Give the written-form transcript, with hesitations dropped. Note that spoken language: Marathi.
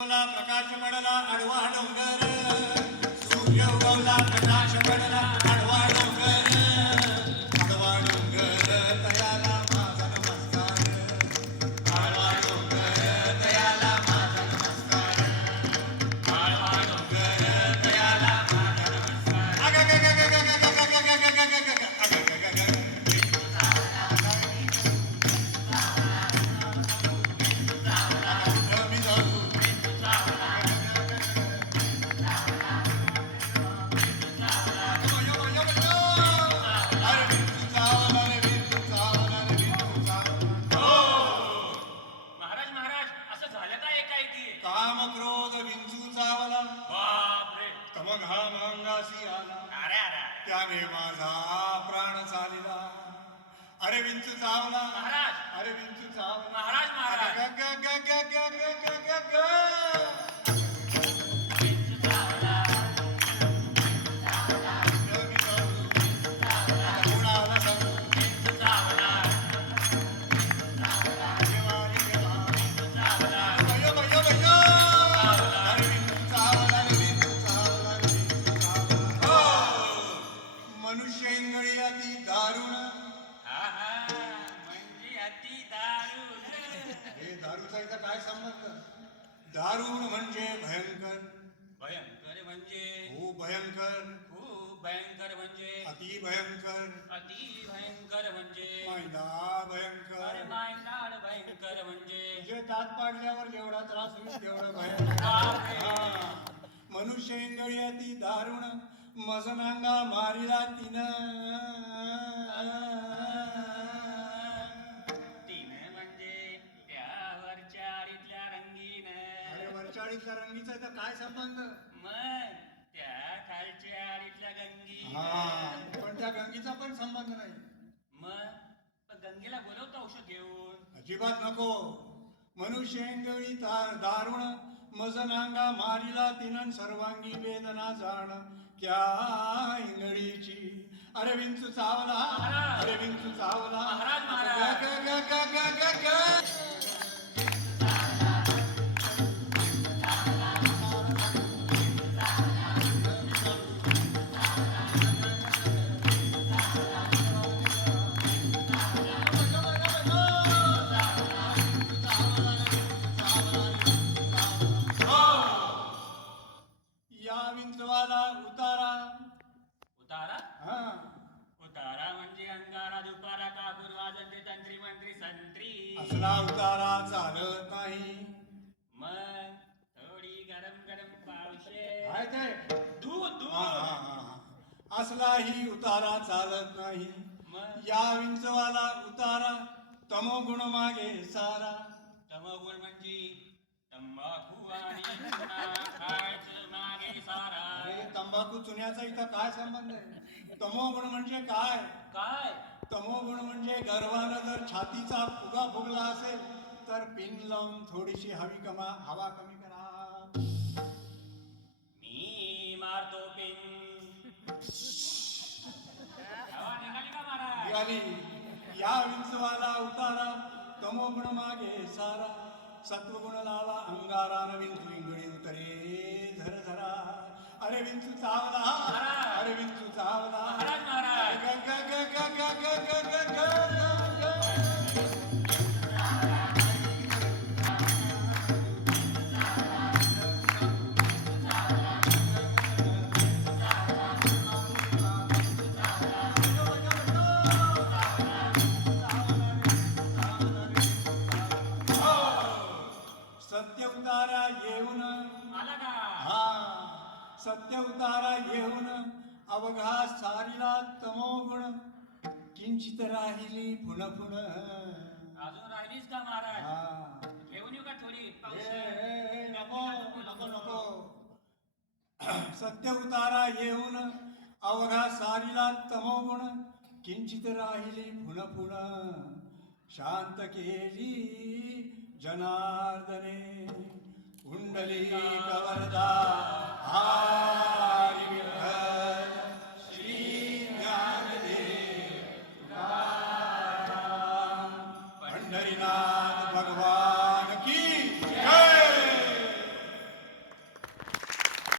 प्रकाश पडला आडवा डोंगर, सूर्य उगवला प्रकाश पडला आडवा डोंगर, आडवा डोंगर तयाला माझा नमस्कार, आडवा डोंगर तयाला माझा नमस्कार, आडवा डोंगर तयाला माझा नमस्कार. अग ग ग ग ग ग ग ग ग ग ग ग ग ग ग ग ग. काम क्रोध विंचू चावला, बापरे. तमग हा अंगासी आला, अरे अरे त्याने माझा प्राण चालिला. अरे विंचू चावला महाराज, अरे विंचू चावला महाराज, महाराज. ग ग ग ग ग ग ग ग ग. कुणाला सांगू? बयो, बयो, बयो. अरे विंचू चावला रे, विंचू चावला रे, विंचू चावला. मनुष्य इंगळी अति दारुण. म्हणजे अति दारुण. हे दारूचा इथं काय संबंध? दारुण म्हणजे भयंकर, भयंकर म्हणजे खूप भयंकर, खूप भयंकर म्हणजे अति भयंकर, अति भयंकर म्हणजे मैदा भयंकर. अरे मायनाड भयंकर म्हणजे जे दात पाडल्यावर जेवढा त्रास होईल तेवढं भयंकर. बापरे. हा. मनुष्य इंगळी अति दारुण, मजनांगा मारिला तिनं. तिने म्हणजे त्या वरच्या आळीतल्या रंगीन. अरे वरचाळीतल्या रंगीचा इथं काय संबंध? मग त्या खालच्या आळीतल्या गंगी. हा, पण त्या गंगीचा पण संबंध नाही. मग गंगेला बोलवतो औषध घेऊन. अजिबात नको. मनुष्य इंगळी दारुण, मजनांगा मारिला तिनं, सर्वांगी वेदना जाण क्या इंगळीची. अरे विंचू चावला, महाराज. अरे विंचू चावला. महाराज, महाराज. ग ग ग ग ग ग. या विंचवाला उतारा. उतारा. हा, उतारा म्हणजे अंगारा दुपारा कापूर वाजते तंत्री मंत्री संत्री. असला उतारा चालत नाही. मग थोडी गरम गरम पावशे. काय ते? दूध हा, हा, दूध. हा. असलाही उतारा चालत नाही. मग या विंचवाला उतारा, तमोगुण मागे सारा. तमोगुण म्हणजे तंबाखू आणि चुना खायचं मागे सारा. अरे तंबाखू चुन्याचा इथं काय संबंध आहे? तमोगुण म्हणजे काय? काय? तमोगुण म्हणजे गर्वानं जर छातीचा फुगा फुगला असेल तर पिन लावून थोडीशी हवा कमी करा. मी मारतो पिन. हवा निघाली का महाराज? निघाली. या विंचवाला उतारा, तमोगुण मागे सारा. सत्वगुण लावा अंगारान, विंचू इंगळी उतरे झर झरा. अरे विंचू चावला, महाराज. अरे विंचू चावला. महाराज, महाराज. ग ग ग ग ग ग ग ग ग. सत्य उतारा येऊन, आला का? हा, सत्य उतारा येऊन अवघा सारीला तमोगुण, किंचित राहिली पुन पुन. अजून राहिलीच का महाराज? हा. घेऊन येऊ का थोडी ए, पावशे? ए, ए, नको नको नको. सत्य उतारा येऊन अवघा सारीला तमोगुण, किंचित राहिली पुन पुन. शांत केली जनार्दने, कुंडली कवरदा.